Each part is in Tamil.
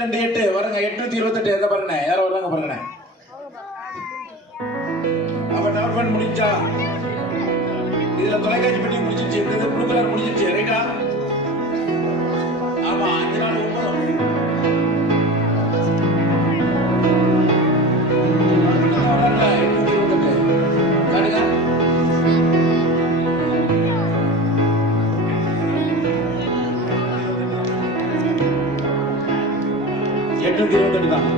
828 வருங்க. 828 எதை பாருங்க, யாரோ வர்றாங்க பாருங்க. அப்ப டவர் பண்ண முடிஞ்சா இதுல தொலைக்காட்சி பெட்டி முடிச்சிருச்சு, இந்த ப்ளூ கலர் முடிச்சிருச்சு, ரைட்டா? ஆமா, 5 நாள் 9 828 தான்.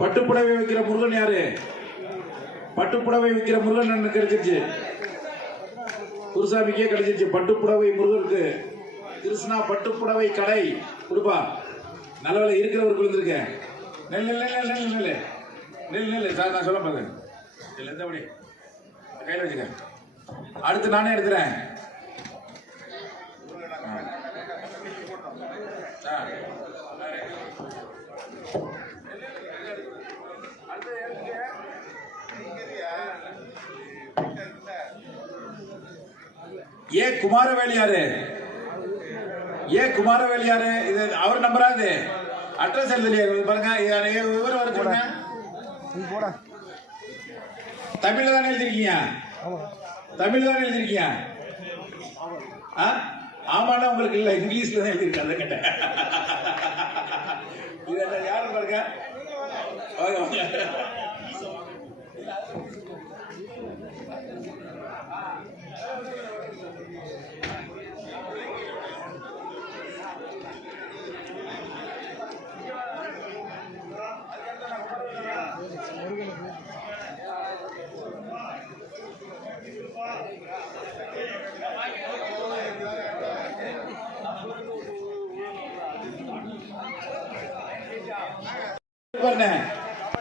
பட்டுப்புடவை வைக்கிற முருகன் யாரு? பட்டுப்புடவை வைக்கிற முருகன் என்ன கிடைச்சிருச்சு? குருசாமிக்கே கிடைச்சிருச்சு. பட்டுப்புடவை முருகனுக்கு கிருஷ்ணா பட்டுப்புடவை கடை கொடுப்பா. நல்ல வேலை இருக்கிறவருக்கு விழுந்திருக்கேன். நெல் நெல் நெல் நெல் நெல் நெல் நெல் சார், நான் சொல்ல பாருங்க. எந்தபடி கையில் வச்சுக்க. அடுத்து நானே எடுக்கிறேன். ஏ குமாரவேலியாரு, ஏ குமாரவேலியாரு, இது அவர் நம்பராது. அட்ரஸ் எழுதலையே பாருங்க. விவரம் வருங்க. தமிழ்ல தானே எழுதிருக்கீங்க? தமிழ்ல தானே எழுதிருக்கீங்க? ஆமாண்ணா உங்களுக்கு இல்ல, இங்கிலீஷ்ல தான் எழுதிருக்கு. அதை கேட்டேன். இது யாரும் பாருங்க.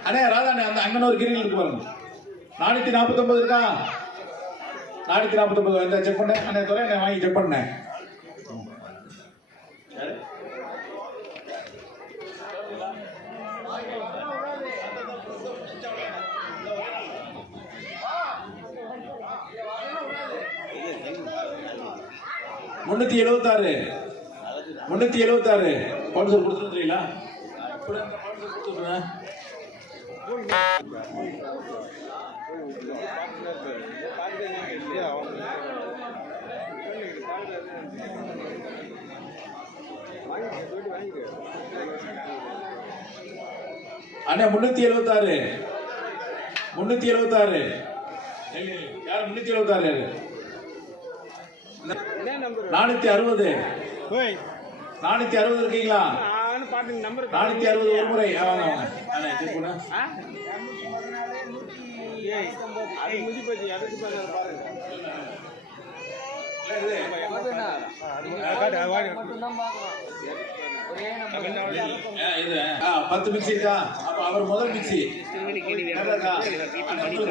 அண்ணே ராதாண்ணே, அந்த அங்கன ஒரு கிரில் இருக்கு பாருங்க. 449 இருக்கா? 449 செக் பண்ண அண்ணே. துறை வாங்கி செக் பண்ணேன். முன்னூத்தி 76 376 பவுன்சர் கொடுத்துருந்தீங்களா? கொடுத்துருங்க. அண்ணா 376 376 யார் 376 யாரு? 460 460 இருக்கீங்களா? 460 ஒரு முறை வாங்க வாங்க. அண்ணா இது போனா அது முடிப்பது அதுக்கு பாருங்க. இது 10 மிக்ஸி இருக்கா? அப்ப அவர் முதல் மிக்ஸி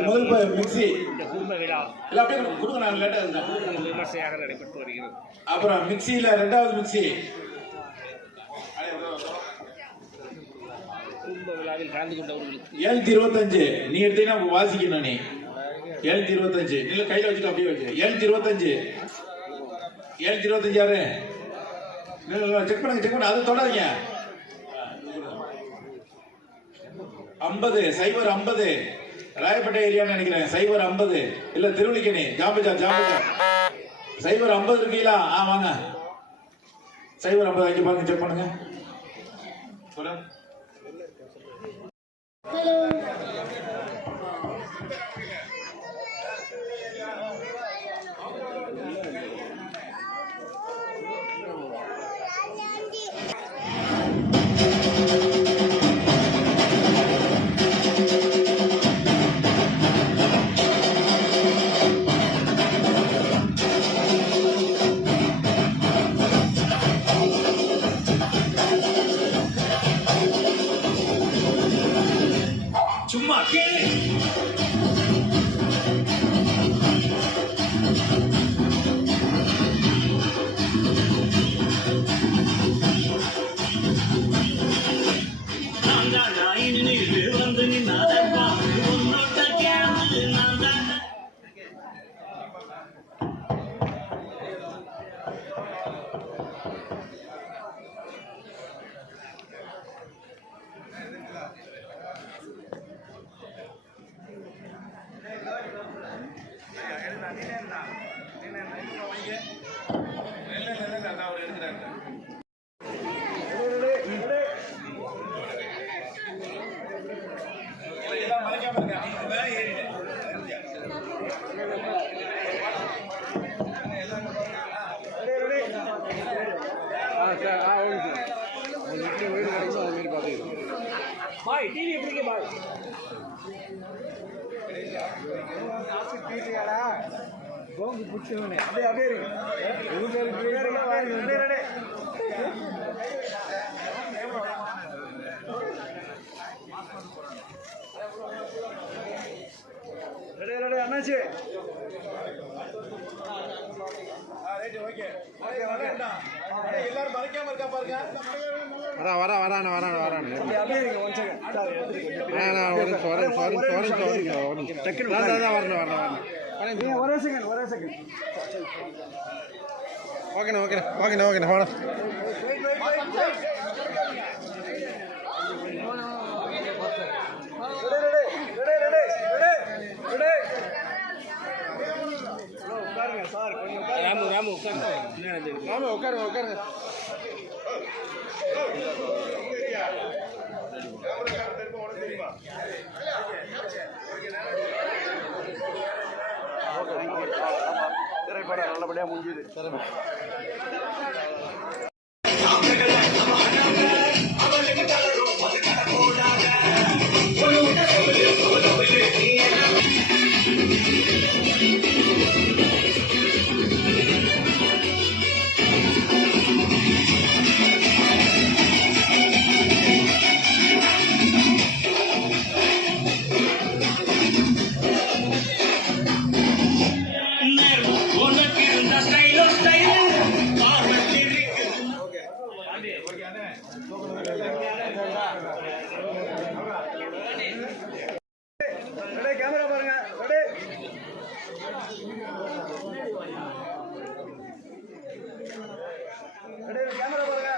முதல் மிக்ஸி இல்ல அப்படியே கொடுங்க. நான் லேட்டா இருந்தேன். விமர்சையாக நடைபெற்று வருகிறது. அப்புறம் மிக்ஸியில ரெண்டாவது மிக்ஸி குடும்ப விழாவில் கலந்து கொண்டவர்களுக்கு 725 நீ எடுத்தீங்கன்னா வாசிக்கணும். நீ 725 இல்ல கையில வச்சுட்டு அப்படியே வச்சு 725 யாரு? செக் பண்ணுங்க. அது தொடாதீங்க. 50 050 ராயப்பேட்டை ஏரியான்னு நினைக்கிறேன். 050 இல்ல திருவள்ளிக்கணி ஜாம்பஜா 050 இருக்கீங்களா? வாங்க 050 இங்க பாருங்க. செக் பண்ணுங்க. சும்மா கேளு. பாய் டிவி எப்படிங்க பாய்? கோங்கு பிடிச்சவனே அப்படியே அப்படியே இருக்கு. அண்ணாச்சு எல்லாரும் மறைக்காம இருக்கா பாருங்க. வரான் ஒரே செகண்ட் ஓகேண்ணா ராமு உட்காருங்க. திரைப்படம் நல்லபடியா முடிஞ்சது. கேமரா பாருங்க. கேமரா பாருங்க.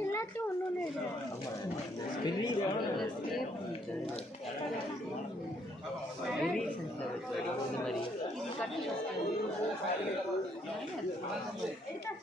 எல்லாத்தையும் ஒன்று ஒன்று